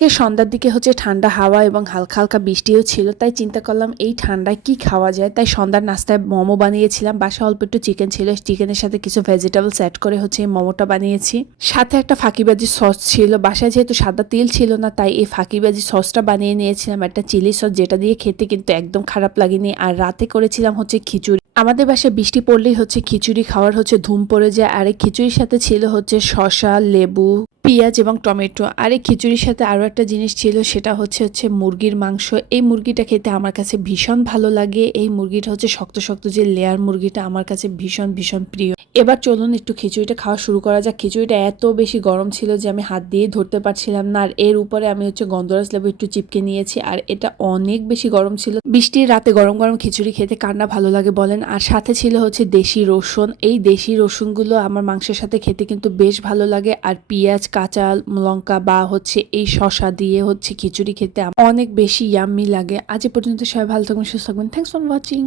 সন্ধ্যার দিকে হচ্ছে ঠান্ডা হাওয়া এবং হালকা হালকা বৃষ্টিও ছিল, তাই চিন্তা করলাম এই ঠান্ডায় কি খাওয়া যায়। তাই সন্ধ্যার নাস্তায় মোমো বানিয়েছিলাম। বাসায় অল্প একটু চিকেন ছিল, চিকেনের সাথে কিছু ভেজিটেবলস অ্যাড করে হচ্ছে এই মোমোটা বানিয়েছি। সাথে একটা ফাঁকিবাজি সস ছিল, বাসায় যেহেতু সাদা তেল ছিল না তাই এই ফাঁকিবাজি সসটা বানিয়ে নিয়েছিলাম, একটা চিলি সস, যেটা দিয়ে খেতে কিন্তু একদম খারাপ লাগেনি। আর রাতে করেছিলাম হচ্ছে খিচুড়ি। আমাদের বাসায় বৃষ্টি পড়লেই হচ্ছে খিচুড়ি খাওয়ার হচ্ছে ধুম পড়ে যায়। আর এই খিচুড়ির সাথে ছিল হচ্ছে শসা, লেবু, পেঁয়াজ এবং টমেটো। আর এই খিচুড়ির সাথে আরও একটা জিনিস ছিল, সেটা হচ্ছে মুরগির মাংস। এই মুরগিটা খেতে আমার কাছে ভীষণ ভালো লাগে। এই মুরগিটা হচ্ছে শক্ত শক্ত যে লেয়ার মুরগিটা, আমার কাছে ভীষণ ভীষণ প্রিয়। এবার চলুন একটু খিচুড়িটা খাওয়া শুরু করা যাক। খিচুড়িটা এত বেশি গরম ছিল যে আমি হাত দিয়ে ধরতে পারছিলাম না। আর এর উপরে আমি হচ্ছে গন্ধরাজ লেবু একটু চিপকে নিয়েছি। আর এটা অনেক বেশি গরম ছিল। বৃষ্টির রাতে গরম গরম খিচুড়ি খেতে কার না ভালো লাগে বলেন। আর সাথে ছিল হচ্ছে দেশি রসুন। এই দেশি রসুনগুলো আমার মাংসের সাথে খেতে কিন্তু বেশ ভালো লাগে। আর পেঁয়াজ, কাঁচা লঙ্কা বা হচ্ছে এই শসা দিয়ে হচ্ছে খিচুড়ি খেতে অনেক বেশি ইয়াম্মি লাগে। আজ এ পর্যন্ত সবাই ভালো থাকবেন, সুস্থ থাকবেন। Thanks for watching.